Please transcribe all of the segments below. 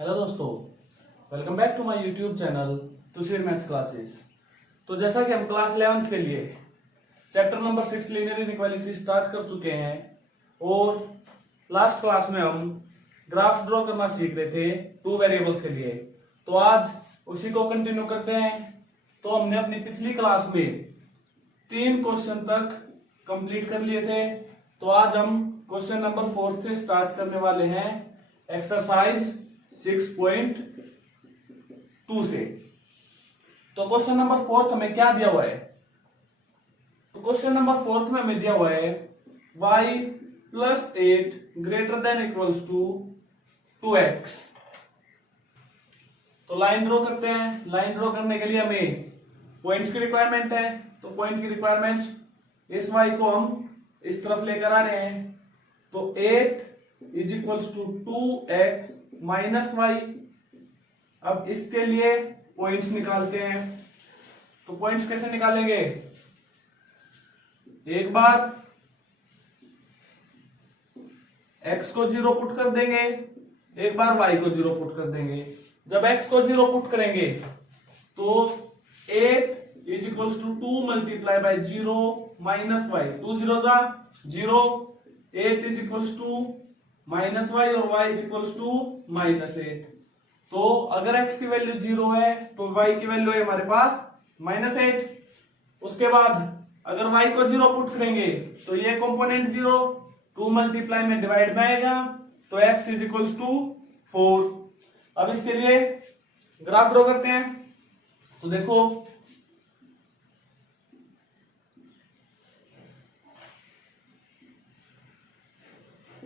Hello दोस्तों, welcome back to my YouTube channel Tushar maths classes. तो जैसा कि हम क्लास 11th के लिए chapter number 6 linear inequality start कर चुके हैं और लास्ट क्लास में हम ग्राफ्स ड्रॉ करना सीख रहे थे टू वेरिएबल्स के लिए। तो आज उसी को कंटिन्यू करते हैं। तो हमने अपनी पिछली क्लास में 3 क्वेश्चन तक कंप्लीट कर लिए थे। तो आज हम क्वेश्चन नंबर 4 से स्टार्ट करने वाले हैं, एक्सरसाइज 6.2 से। तो क्वेश्चन नंबर 4 हमें क्या दिया हुआ है? तो क्वेश्चन नंबर 4 में हमें दिया हुआ है y + 8 > टू 2x। तो लाइन ड्रॉ करते हैं। लाइन ड्रॉ करने के लिए हमें पॉइंट्स की रिक्वायरमेंट है। तो पॉइंट की रिक्वायरमेंट, इस y को हम इस तरफ लेकर आ रहे हैं। तो 8 = 2x - y। अब इसके लिए पॉइंट्स निकालते हैं। तो पॉइंट्स कैसे निकालेंगे? एक बार x को 0 पुट कर देंगे, एक बार y को 0 पुट कर देंगे। जब x को 0 पुट करेंगे तो 8 = 2 × 0 - y। 2 0 जा 0, 8 = -y और y = -8। तो अगर x की वैल्यू 0 है तो y की वैल्यू है हमारे पास -8। उसके बाद अगर y को 0 पुट करेंगे तो ये कंपोनेंट 0, 2 मल्टीप्लाई में डिवाइड में आएगा तो x = 4। अब इसके लिए ग्राफ ड्रॉ करते हैं। तो देखो,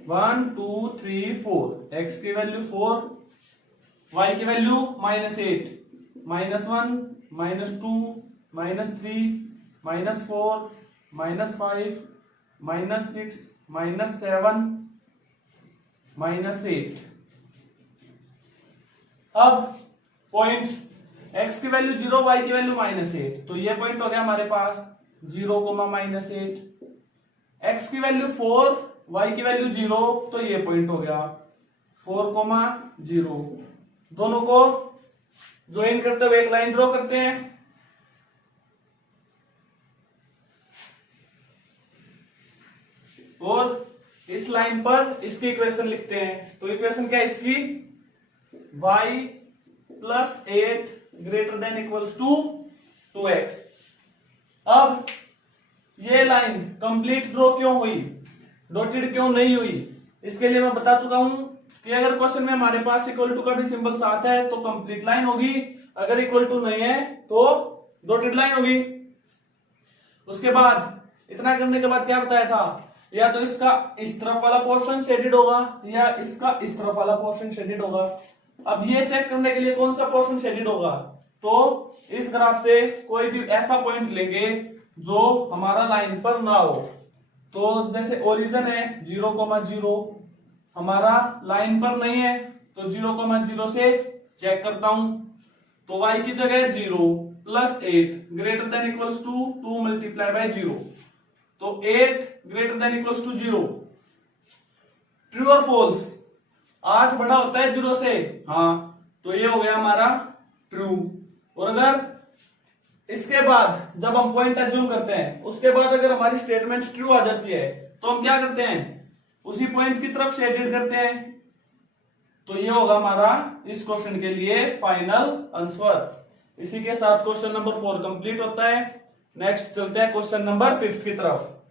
one two three four, x की वैल्यू 4, y की वैल्यू -8, -1, -2, -3, -4, -5, -6, -7, -8। अब पॉइंट x की वैल्यू 0, y की वैल्यू -8, तो ये पॉइंट हो गया हमारे पास 0, -8। x की वैल्यू 4, y की वैल्यू 0, तो ये पॉइंट हो गया 4, 0। दोनों को ज्वाइन करते हुए एक लाइन ड्रॉ करते हैं। और इस लाइन पर इसकी इक्वेशन लिखते हैं। तो इक्वेशन क्या है इसकी? y + 8 > 2x। अब ये लाइन कंप्लीट ड्रॉ क्यों हुई, डॉटेड क्यों नहीं हुई? इसके लिए मैं बता चुका हूं कि अगर क्वेश्चन में हमारे पास इक्वल टू का भी सिंबल साथ है तो कंप्लीट लाइन होगी, अगर इक्वल टू नहीं है तो डॉटेड लाइन होगी। उसके बाद इतना करने के बाद क्या बताया था? या तो इसका इस तरफ वाला पोर्शन शेडेड होगा या इसका इस तरफ वाला पोर्शन शेडेड होगा। अब ये चेक करने के लिए कौन सा पोर्शन शेडेड होगा, तो इस ग्राफ से कोई भी ऐसा पॉइंट लेंगे जो हमारा लाइन पर ना हो। तो जैसे ओरिजिन है 0, हमारा लाइन पर नहीं है तो 0, से चेक करता हूं। तो y की जगह 0 + 8 > 2 मल्टीप्लाई 0। तो 8 > 0। ट्रू और फॉल्स? 8 बड़ा होता है 0 से, हाँ, तो ये हो गया हमारा ट्रू। और अगर इसके बाद जब हम पॉइंट एज्यूम करते हैं उसके बाद अगर हमारी स्टेटमेंट ट्रू आ जाती है तो हम क्या करते हैं? उसी पॉइंट की तरफ शेडेड करते हैं। तो ये होगा हमारा इस क्वेश्चन के लिए फाइनल आंसर। इसी के साथ क्वेश्चन नंबर 4 कंप्लीट होता है। नेक्स्ट चलते हैं क्वेश्चन नंबर 5 की तरफ।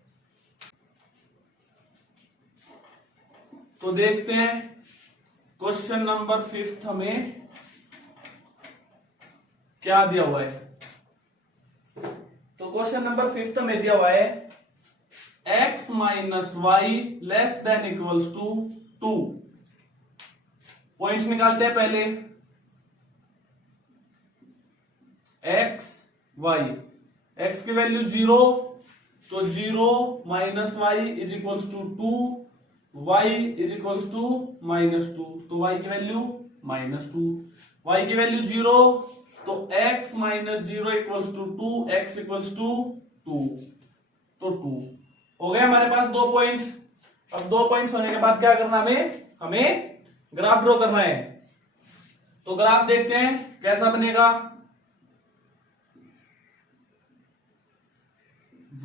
तो देखते हैं क्वेश्चन नंबर 5 हमें क्या दिया हुआ है। तो क्वेश्चन नंबर 5 में दिया हुआ है x - y < 2। पॉइंट्स निकालते हैं पहले। x y, x की वैल्यू 0, तो 0 - y = 2, y = -2, तो y की वैल्यू -2, y की वैल्यू 0, तो x - 0 = 2, x = 2, तो 2 हो गए हमारे पास 2 पॉइंट्स। अब 2 पॉइंट्स होने के बाद क्या करना हमें ग्राफ ड्रॉ करना है। तो ग्राफ देखते हैं कैसा बनेगा।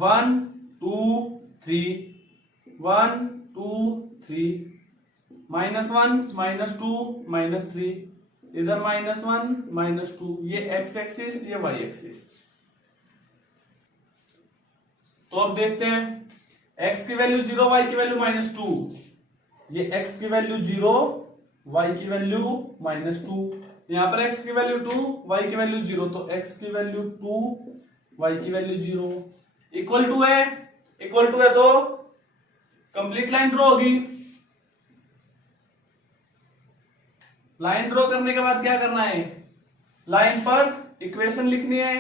1 2 3 1 2 3 -1 -2 -3, इधर -1 -2, ये एक्स एक्सिस ये वाई एक्सिस। तो अब देखते हैं x की वैल्यू 0 y की वैल्यू -2, ये x की वैल्यू 0 y की वैल्यू -2, यहां पर x की वैल्यू 2 y की वैल्यू 0, तो x की वैल्यू 2 y की वैल्यू 0 इक्वल टू है तो कंप्लीट लाइन ड्रॉ होगी। लाइन ड्रॉ करने के बाद क्या करना है, लाइन पर इक्वेशन लिखनी है,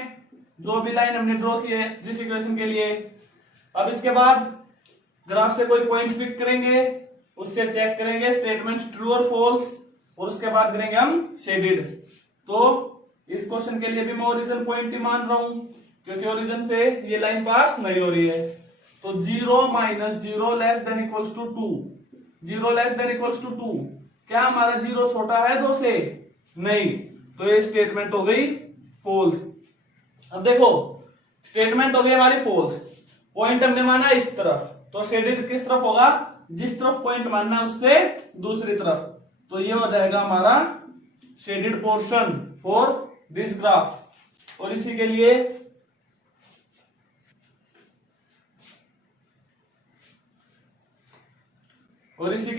जो भी लाइन हमने ड्रॉ की है जिस इक्वेशन के लिए। अब इसके बाद ग्राफ से कोई पॉइंट पिक करेंगे, उससे चेक करेंगे स्टेटमेंट ट्रू और फॉल्स, और उसके बाद करेंगे हम शेडेड। तो इस क्वेश्चन के लिए भी मैं ओरिजिन पॉइंट ही मान रहा हूं, क्योंकि ओरिजिन से ये लाइन पास नहीं हो रही है। तो 0 - 0 less than equals to 2, 0 less than equals to 2, क्या हमारा 0 छोटा है 2 से? नहीं, तो ये स्टेटमेंट हो गई फॉल्स। अब देखो स्टेटमेंट हो गई हमारी फॉल्स, पॉइंट हमने माना इस तरफ, तो शेडेड किस तरफ होगा? जिस तरफ पॉइंट मानना है उससे दूसरी तरफ, तो ये हो जाएगा हमारा shaded portion for this graph. और इसी के लिए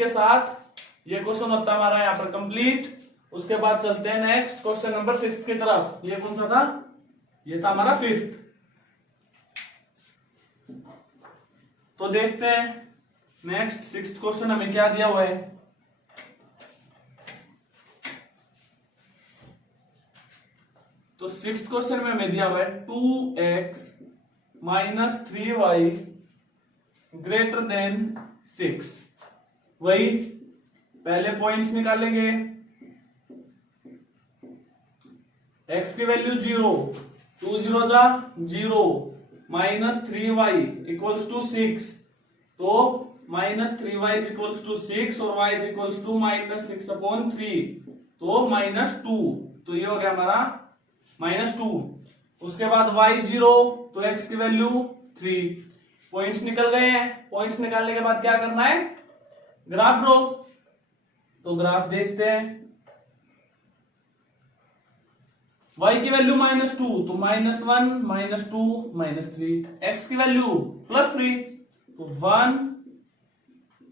साथ ये क्वेश्चन होता है हमारा यहां पर कंप्लीट। उसके बाद चलते हैं नेक्स्ट क्वेश्चन नंबर 6 की तरफ। ये कौन सा था? ये था हमारा 5th। तो देखते हैं नेक्स्ट 6th क्वेश्चन हमें क्या दिया हुआ है। तो 6th क्वेश्चन में हमें दिया हुआ है 2x - 3y ग्रेटर देन 6। वही पहले पॉइंट्स निकालेंगे। x की वैल्यू 0, 2 0 जा 0, -3y इक्वल्स टू 6, तो -3y इक्वल्स टू 6 और y इक्वल्स टू -6/3, तो -2, तो ये हो गया हमारा -2। उसके बाद y 0, तो x की वैल्यू 3। पॉइंट्स निकल गए हैं। पॉइंट्स निकालने के बाद क्या करना है? Graph draw. तो ग्राफ देखते हैं। y की वैल्यू -2, तो -1 -2 -3, x की वैल्यू +3, तो 1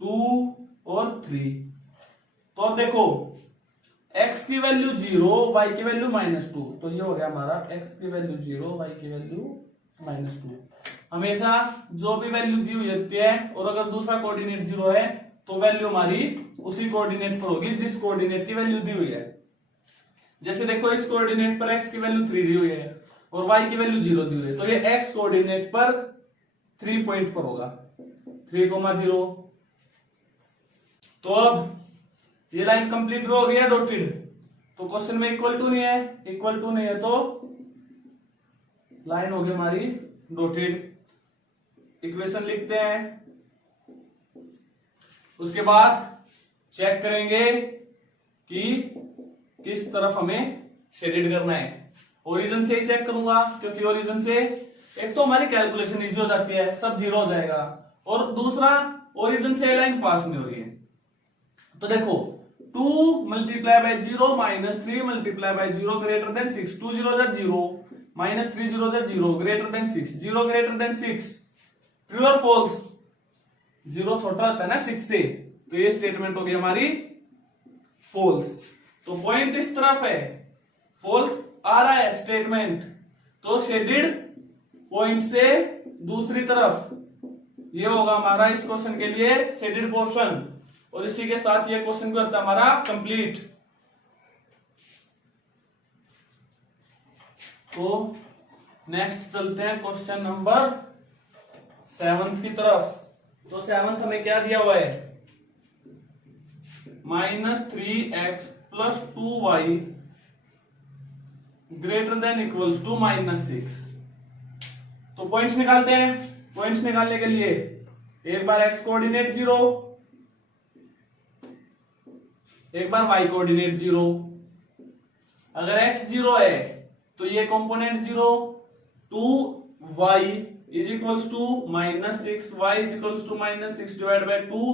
2 और 3। तो अब देखो x की वैल्यू 0 y की वैल्यू -2, तो ये हो गया हमारा x की वैल्यू 0 y की वैल्यू -2। हमेशा जो भी वैल्यू दी हुई होती है और अगर दूसरा कोऑर्डिनेट 0 है तो वैल्यू हमारी उसी कोऑर्डिनेट पर होगी जिस कोऑर्डिनेट की वैल्यू दी हुई है। जैसे देखो इस कोऑर्डिनेट पर x की वैल्यू 3 दी हुई है और y की वैल्यू 0 दी हुई है, तो ये x कोऑर्डिनेट पर 3 पॉइंट पर होगा, 3,0। तो अब ये लाइन कंप्लीट ड्रॉ हो गया डॉटेड। तो क्वेश्चन में इक्वल टू नहीं है, तो लाइन होगी हमारी डॉटेड। इक्वेशन लिखते हैं। उसके बाद चेक करेंगे कि किस तरफ हमें शेडेड करना है। ओरिजिन से ही चेक करूंगा, क्योंकि ओरिजिन से एक तो हमारी कैलकुलेशन इजी हो जाती है, सब 0 हो जाएगा, और दूसरा ओरिजिन से लाइन पास नहीं हो रही है। तो देखो 2 × 0 -3 × 0 ग्रेटर देन 6, 2 0 जा 0 -3 0 जा 0 greater than 6, 0 greater than 6, true और फॉल्स? 0 छोटा होता है ना 6 से, तो ये स्टेटमेंट होगी हमारी फॉल्स। तो पॉइंट इस तरफ है, फॉल्स आ रहा है स्टेटमेंट, तो शेडेड पॉइंट से दूसरी तरफ ये होगा हमारा इस क्वेश्चन के लिए शेडेड पोर्शन। और इसी के साथ ये क्वेश्चन भी होता है हमारा कंप्लीट। तो नेक्स्ट चलते हैं क्वेश्चन नंबर 7 की तरफ। तो 7 हमें क्या दिया हुआ है? -3x + 2y greater than equals to -6। तो पॉइंट्स निकालते हैं। पॉइंट्स निकालने के लिए एक बार x कोऑर्डिनेट 0, एक बार y कोऑर्डिनेट 0, अगर x 0 है तो ये component 0, 2y is equals to -6, y is equals to -6 divide by 2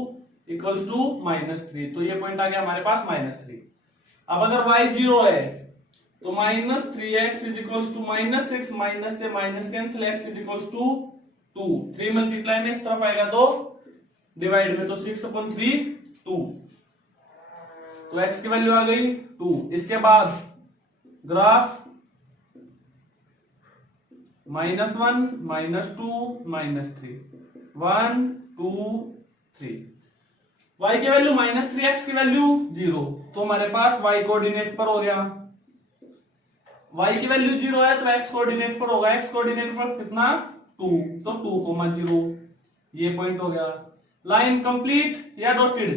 equals to -3, तो ये पॉइंट आ गया हमारे पास -3। अब अगर y 0 है तो -3x is equals to -6, minus से minus cancel, x is equals to 2, 3 multiply में इस तरफ आएगा तो डिवाइड में, तो 6/3 2, तो x की वैल्यू आ गई 2। इसके बाद ग्राफ -1 -2 -3, 1 2 3, y की वैल्यू -3, x की वैल्यू 0, तो हमारे पास y कोऑर्डिनेट पर हो गया। y की वैल्यू 0 है तो x कोऑर्डिनेट पर होगा, x कोऑर्डिनेट पर कितना 2, तो 2,0, ये पॉइंट हो गया। लाइन कंप्लीट या डॉटेड,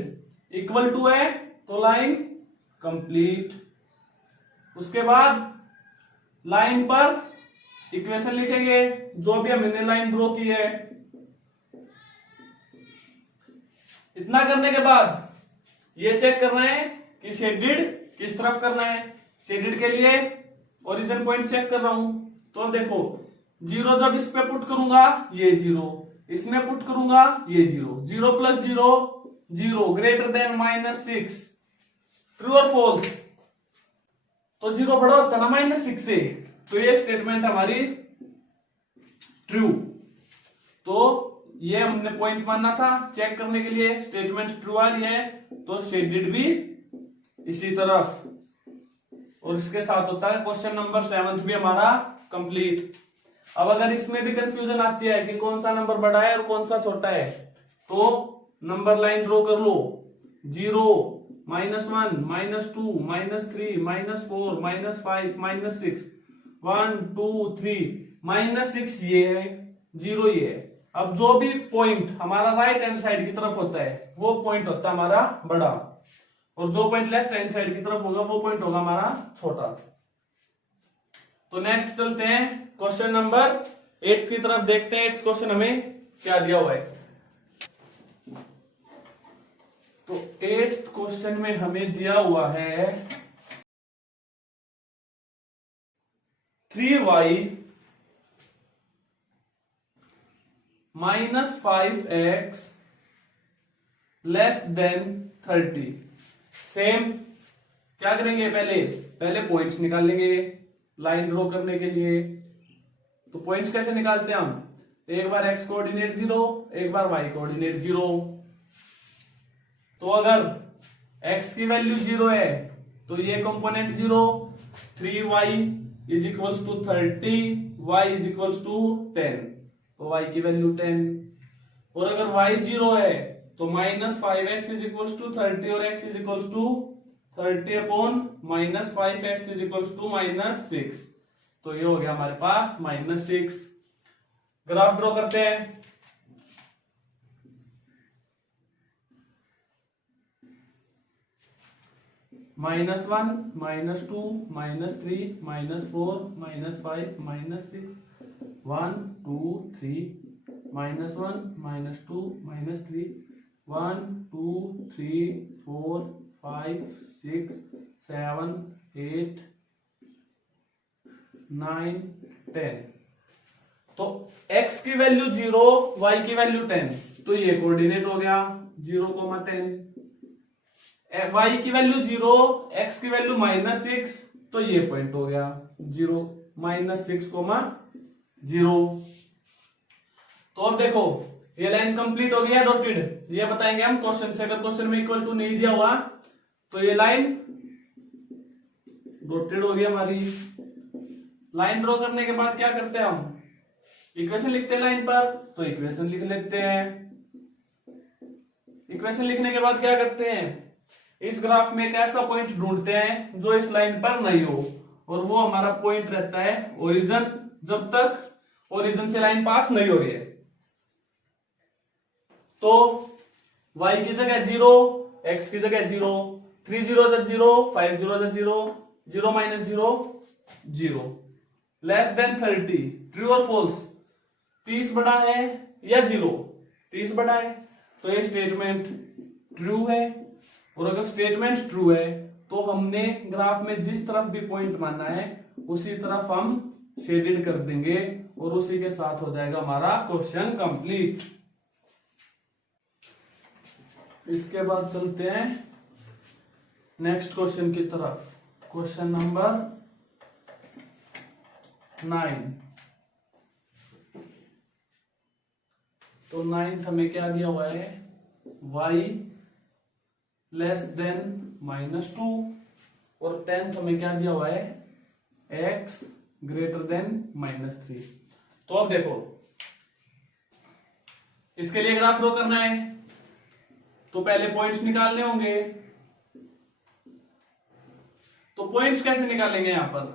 इक्वल टू है तो लाइन कंप्लीट। उसके बाद लाइन पर इक्वेशन लिखेंगे जो भी हमने लाइन ड्रॉ की है। इतना करने के बाद ये चेक करना है कि शेडेड किस तरफ करना है। शेडेड के लिए ओरिजिन पॉइंट चेक कर रहा हूं, तो देखो 0 जब इस पे पुट करूंगा ये 0, इसमें पुट करूंगा ये 0, 0 + 0 0 ग्रेटर देन -6, ट्रू और फॉल्स, तो 0 बड़ा होता है ना -6 से, तो ये स्टेटमेंट हमारी ट्रू। तो ये हमने पॉइंट मानना था चेक करने के लिए, स्टेटमेंट ट्रू आ रही है तो शेडेड भी इसी तरफ, और इसके साथ होता है क्वेश्चन नंबर 7 भी हमारा कंप्लीट। अब अगर इसमें भी कंफ्यूजन आती है कि कौन सा नंबर बड़ा है और कौन सा छोटा है, तो नंबर लाइन ड्रॉ कर लो, 0 -1 -2 -3 -4 -5 -6, 1 2 3 -6 ये है, 0 ये है। अब जो भी पॉइंट हमारा राइट हैंड साइड की तरफ होता है वो पॉइंट होता है हमारा बड़ा, और जो पॉइंट लेफ्ट हैंड साइड की तरफ होगा वो पॉइंट होगा हमारा छोटा। तो नेक्स्ट चलते हैं क्वेश्चन नंबर 8 की तरफ, देखते हैं 8th क्वेश्चन हमें क्या दिया हुआ है। तो 8th क्वेश्चन में हमें दिया हुआ है 3y -5x < 30। सेम क्या करेंगे, पहले पॉइंट्स निकाल लेंगे लाइन ड्रॉ करने के लिए। तो पॉइंट्स कैसे निकालते हैं हम, एक बार x कोऑर्डिनेट 0, एक बार y कोऑर्डिनेट 0। तो अगर x की वैल्यू 0 है तो ये component 0, 3y is equals to 30, y is equals to 10, तो y की वैल्यू 10। और अगर y 0 है तो -5x इज इक्वल्स टू 30 और x is equals to 30 - 5x is equals to -6, तो ये हो गया हमारे पास -6। ग्राफ ड्रॉ करते हैं। -1 -2 -3 -4 -5 -6, 1 2 3 -1 -2 -3, 1 2 3 4 5 6 7 8 9 10। तो x की वैल्यू 0, y की वैल्यू 10, तो ये कोऑर्डिनेट हो गया 0, 10। y की वैल्यू 0, x की वैल्यू -6, तो ये पॉइंट हो गया 0 -6, 0। तो अब देखो ये लाइन कंप्लीट हो गया डॉटेड, ये बताएंगे हम क्वेश्चन से। अगर क्वेश्चन में इक्वल टू नहीं दिया हुआ तो ये लाइन डॉटेड हो गई हमारी। लाइन ड्रॉ करने के बाद क्या करते हैं हम, इक्वेशन लिखते हैं लाइन पर, तो इक्वेशन लिख लेते हैं। इक्वेशन लिखने के बाद क्या करते हैं, इस ग्राफ में एक ऐसा पॉइंट ढूंढते हैं जो इस लाइन पर नहीं हो, और वो हमारा पॉइंट रहता है ओरिजिन, जब तक ओरिजिन से लाइन पास नहीं हो रही है। तो y की जगह 0, x की जगह 0, 3 0 0, 5 0 0, 0 -0 0, लेस देन 30, ट्रू और फॉल्स, 30 बड़ा है या 0, 30 बड़ा है, तो ये स्टेटमेंट ट्रू है। और अगर स्टेटमेंट ट्रू है तो तो हमने ग्राफ में जिस तरफ भी पॉइंट मानना है उसी तरफ हम शेडेड कर देंगे और उसी के साथ हो जाएगा हमारा क्वेश्चन कंप्लीट। इसके बाद चलते हैं नेक्स्ट क्वेश्चन की तरफ। Question number 9। तो 9th हमें क्या दिया हुआ है, y लेस देन -2 और 10th हमें क्या दिया हुआ है, x ग्रेटर देन -3। तो अब देखो इसके लिए ग्राफ ड्रॉ करना है तो पहले पॉइंट्स निकालने होंगे। तो पॉइंट्स कैसे निकालेंगे, यहां पर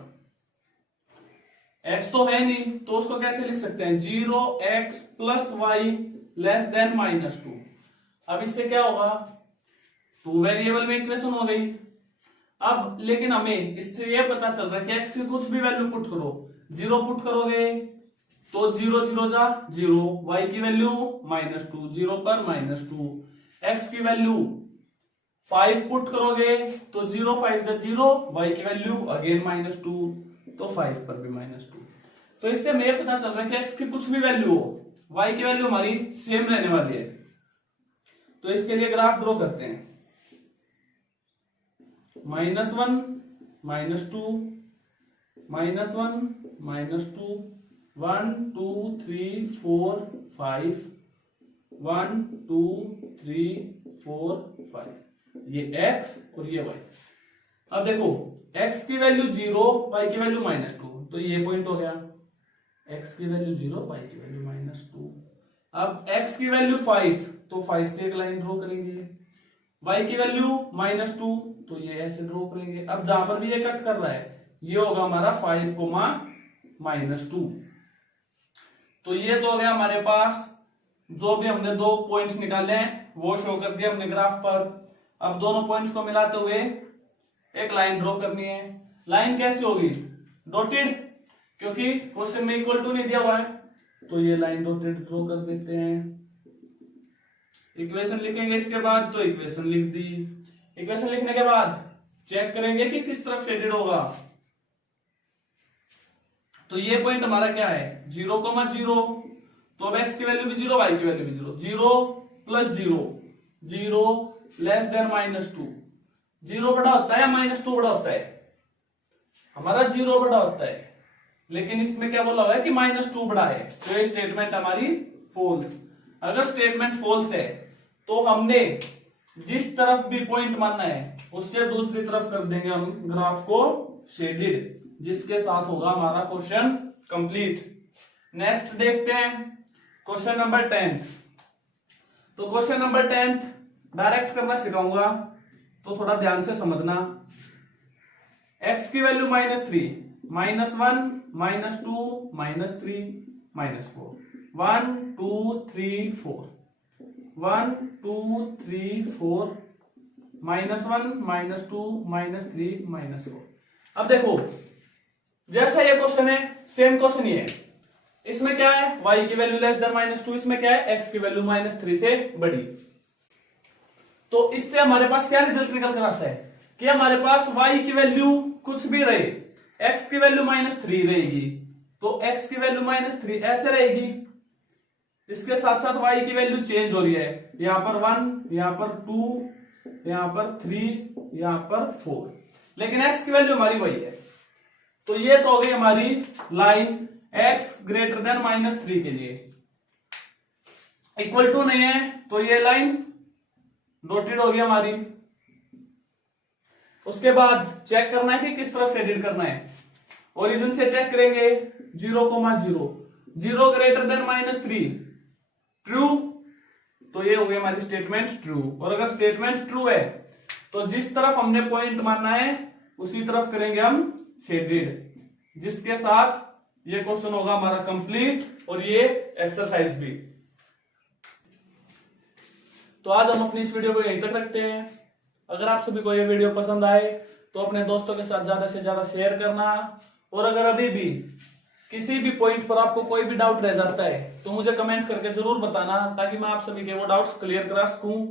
x तो है नहीं तो उसको कैसे लिख सकते हैं, 0x + y लेस देन -2। अब इससे क्या होगा, 2 वेरिएबल में इक्वेशन हो गई। अब लेकिन हमें इससे ये पता चल रहा है कि x की कुछ भी वैल्यू पुट करो, 0 पुट करोगे तो 0 0 जा 0, y की वैल्यू -2, 0 पर -2, x की वैल्यू 5 पुट करोगे तो 0 5 जा 0, y की वैल्यू अगेन -2, तो 5 पर भी -2। तो इससे हमें ये पता चल रहा है कि x की कुछ भी वैल्यू हो, y की वैल्यू हमारी सेम रहने वाली है। तो इसके लिए ग्राफ ड्रॉ करते हैं, -1 -2 -1 -2 1 2 3 4 5 1 2 3 4 5, ये x और ये y। अब देखो x की वैल्यू 0, y की वैल्यू -2, तो ये पॉइंट हो गया, x की वैल्यू 0, y की वैल्यू -2। अब x की वैल्यू 5, तो 5 से एक लाइन ड्रॉ करेंगे, y की वैल्यू -2, तो ये ऐसे ड्रॉ करेंगे। अब जहां पर भी ये कट कर रहा है ये होगा हमारा 5, -2। तो ये तो हो गया हमारे पास, जो भी हमने 2 पॉइंट्स निकाले हैं वो शो कर दिया हमने ग्राफ पर। अब दोनों पॉइंट्स को मिलाते हुए एक लाइन ड्रॉ करनी है। लाइन कैसी होगी, डॉटेड, क्योंकि क्वेश्चन में इक्वल टू नहीं दिया हुआ है, तो ये लाइन डॉटेड ड्रॉ कर देते हैं। इक्वेशन लिखेंगे इसके बाद, तो इक्वेशन लिख दी। इक्वेशन लिखने के बाद चेक करेंगे कि किस तरफ शेडेड होगा। तो ये पॉइंट हमारा क्या है, 0, 0, तो अब x की वैल्यू भी 0, y की वैल्यू भी 0, 0 + 0 0 लेस देन -2। 0 बड़ा होता है या -2 बड़ा होता है, हमारा 0 बड़ा होता है, लेकिन इसमें क्या बोला हुआ है कि -2 बड़ा है, तो ये स्टेटमेंट हमारी फॉल्स। अगर स्टेटमेंट फॉल्स है तो हमने जिस तरफ भी पॉइंट मानना है उससे दूसरी तरफ कर देंगे हम ग्राफ को शेडेड, जिसके साथ होगा हमारा क्वेश्चन कंप्लीट। नेक्स्ट देखते हैं क्वेश्चन नंबर 10। तो क्वेश्चन नंबर 10 डायरेक्ट करना सिखाऊंगा, तो थोड़ा ध्यान से समझना। x की वैल्यू -3, -1 -2 -3 -4, 1 2 3 4, 1 2 3 4, -1 -2 -3 -4। अब देखो जैसा ये क्वेश्चन है सेम क्वेश्चन ही है, इसमें क्या है, y की वैल्यू लेस देन -2, इसमें क्या है, x की वैल्यू -3 से बड़ी। तो इससे हमारे पास क्या रिजल्ट निकल कर आता है कि हमारे पास y की वैल्यू कुछ भी रहे, x की वैल्यू -3 रहेगी, तो x की वैल्यू -3 ऐसे रहेगी। इसके साथ साथ y की वैल्यू चेंज हो रही है, यहां पर 1, यहां पर 2, यहां पर 3, यहां पर 4, लेकिन x की वैल्यू हमारी वही है। तो ये तो हो गई हमारी लाइन x ग्रेटर देन -3 के लिए। इक्वल टू नहीं है तो ये लाइन डॉटेड होगी हमारी। उसके बाद चेक करना है कि किस तरफ शेडेड करना है। ओरिजिन से चेक करेंगे, 0, 0, 0 ग्रेटर देन -3 ट्रू, तो ये हो गई हमारी स्टेटमेंट ट्रू। और अगर स्टेटमेंट ट्रू है तो जिस तरफ हमने पॉइंट मानना है उसी तरफ करेंगे हम शेडेड, जिसके साथ ये क्वेश्चन होगा हमारा कंप्लीट और ये एक्सरसाइज भी। तो आज हम अपनी इस वीडियो को यहीं तक रखते हैं। अगर आप सभी को ये वीडियो पसंद आए तो अपने दोस्तों के साथ ज्यादा से ज्यादा शेयर करना, और अगर अभी भी किसी भी पॉइंट पर आपको कोई भी डाउट रह जाता है तो मुझे कमेंट करके जरूर बताना, ताकि मैं आप सभी के वो डाउट्स क्लियर करा सकूं।